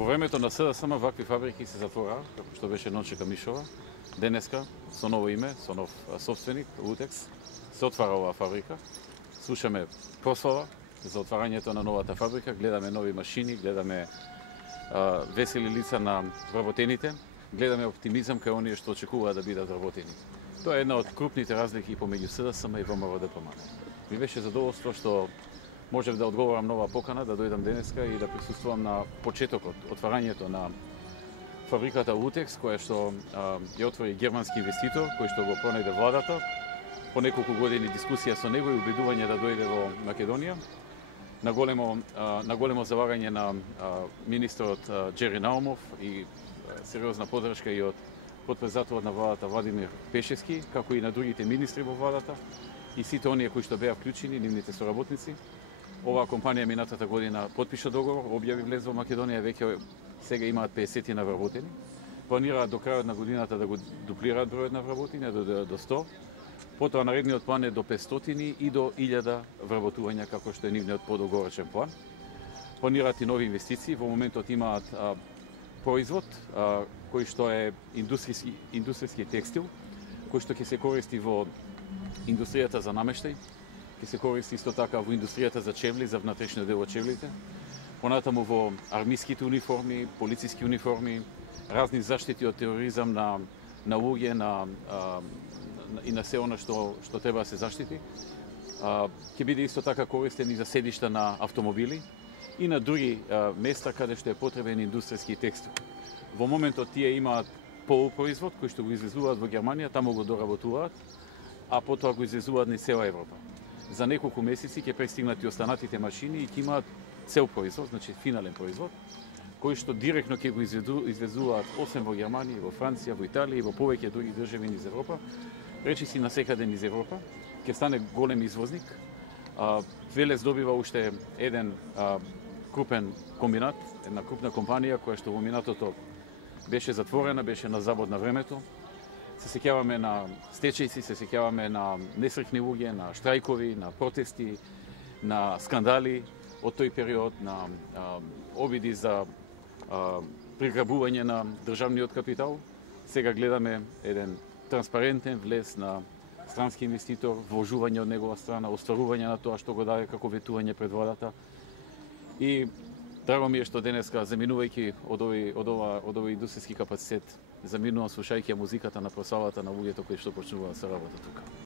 Во времето на СДСМ вакви фабрики се затвораа, како што беше Нонче Камишова. Денеска, со ново име, со нов собственик, Утекс, се отвара оваа фабрика. Слушаме прослава за отварањето на новата фабрика, гледаме нови машини, гледаме весели лица на вработените, гледаме оптимизам кај оние што очекуваат да бидат вработени. Тоа е една од крупните разлики помеѓу СДСМ и ВМРО-ДПМН. Ми беше задоволство што можев да одговорам на оваа покана, да дојдам денеска и да присуствувам на почетокот, отварањето на фабриката Утекс, која што ја отвори германски инвеститор, кој што го пронајде владата. По неколку години дискусија со него и убедување да дојде во Македонија. На големо залагање на министерот Джери Наумов и сериозна поддршка и од потпредседателот на владата Владимир Пешевски, како и на другите министри во владата и сите оние кои што беа вклучени, нивните соработници. Оваа компанија минатата година потпиша договор, објави влез во Македонија, веќе сега имаат 50 на вработени. Планираат до крајот на годината да го дуплираат бројот на вработени до 100. Потоа наредниот план е до 500 и до 1000 вработувања, како што е нивниот подолгорочен план. Планираат и нови инвестиции, во моментот имаат производ кој што е индустријски текстил, кој што ќе се користи во индустријата за намештај, ќе се користи исто така во индустријата за чевли, за внатрешниот дел од чевлите, понатаму во армиските униформи, полициски униформи, разни заштити од тероризам на луѓе, и на се она што треба да се заштити. Ќе биде исто така користен и за седишта на автомобили и на други места каде што е потребен индустријски текстил. Во моментот тие имаат полупроизвод кој што го извезуваат во Германија, таму го доработуваат, а потоа го извезуваат низ цела Европа. За неколку месеци ќе пристигнат и останатите машини и ќе имаат цел производ, значи финален производ, кој што директно ќе го извезуваат освен во Германија, во Франција, во Италија и во повеќе други држави низ Европа, речиси насекаде низ Европа, ќе стане голем извозник. Велес добива уште еден крупен комбинат, една крупна компанија која што во минатото беше затворена, беше на забод на времето. Се сеќаваме на стечајци, се сеќаваме на несреќни луѓе, на штрајкови, на протести, на скандали од тој период, на обиди за приграбување на државниот капитал. Сега гледаме еден транспарентен влез на странски инвеститор, вложување од негова страна, остварување на тоа што го даде како ветување пред владата. И драго ми е што денеска, заминувајќи од овој индустријски капацитет, заминувам слушајќи музиката на прославата на луѓето кои што почнуваат да се работат тука.